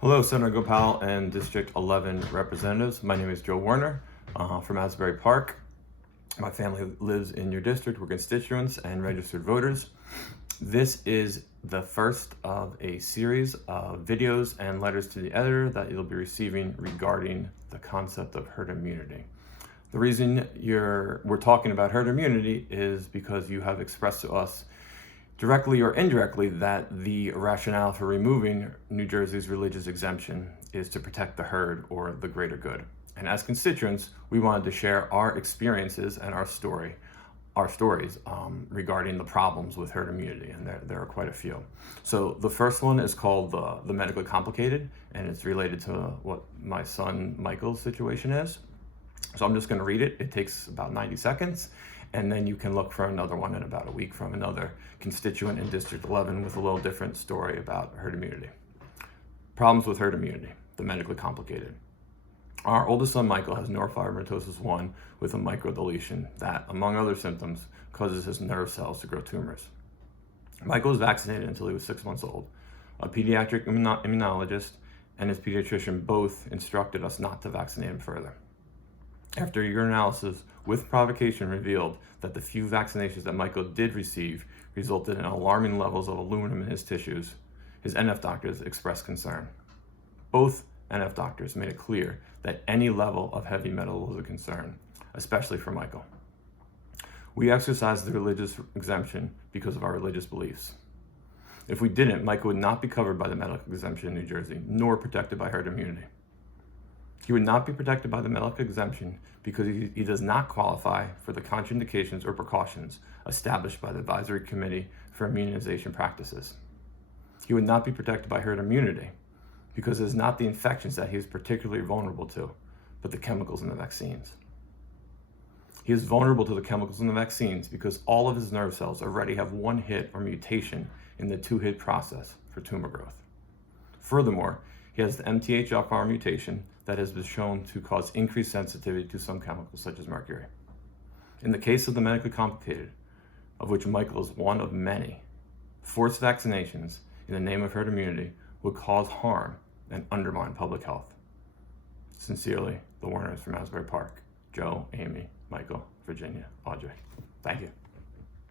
Hello, Senator Gopal and District 11 representatives. My name is Joe Warner from Asbury Park. My family lives in your district. We're constituents and registered voters. This is the first of a series of videos and letters to the editor that you'll be receiving regarding the concept of herd immunity. The reason we're talking about herd immunity is because you have expressed to us directly or indirectly that the rationale for removing New Jersey's religious exemption is to protect the herd or the greater good. And as constituents, we wanted to share our experiences and our stories regarding the problems with herd immunity, and there are quite a few. So the first one is called the medically complicated, and it's related to what my son Michael's situation is. So I'm just going to read it. It takes about 90 seconds. And then you can look for another one in about a week from another constituent in District 11 with a little different story about herd immunity. Problems with herd immunity, the medically complicated. Our oldest son, Michael, has neurofibromatosis 1 with a microdeletion that, among other symptoms, causes his nerve cells to grow tumors. Michael was vaccinated until he was 6 months old. A pediatric immunologist and his pediatrician both instructed us not to vaccinate him further. After urinalysis with provocation revealed that the few vaccinations that Michael did receive resulted in alarming levels of aluminum in his tissues, his NF doctors expressed concern. Both NF doctors made it clear that any level of heavy metal was a concern, especially for Michael. We exercised the religious exemption because of our religious beliefs. If we didn't, Michael would not be covered by the medical exemption in New Jersey, nor protected by herd immunity. He would not be protected by the medical exemption because he does not qualify for the contraindications or precautions established by the Advisory Committee for Immunization Practices. He would not be protected by herd immunity because it is not the infections that he is particularly vulnerable to, but the chemicals in the vaccines. He is vulnerable to the chemicals in the vaccines because all of his nerve cells already have one hit or mutation in the two-hit process for tumor growth. Furthermore, he has the MTHFR mutation that has been shown to cause increased sensitivity to some chemicals such as mercury. In the case of the medically complicated, of which Michael is one of many, forced vaccinations in the name of herd immunity would cause harm and undermine public health. Sincerely, the Warners from Asbury Park. Joe, Amy, Michael, Virginia, Audrey. Thank you.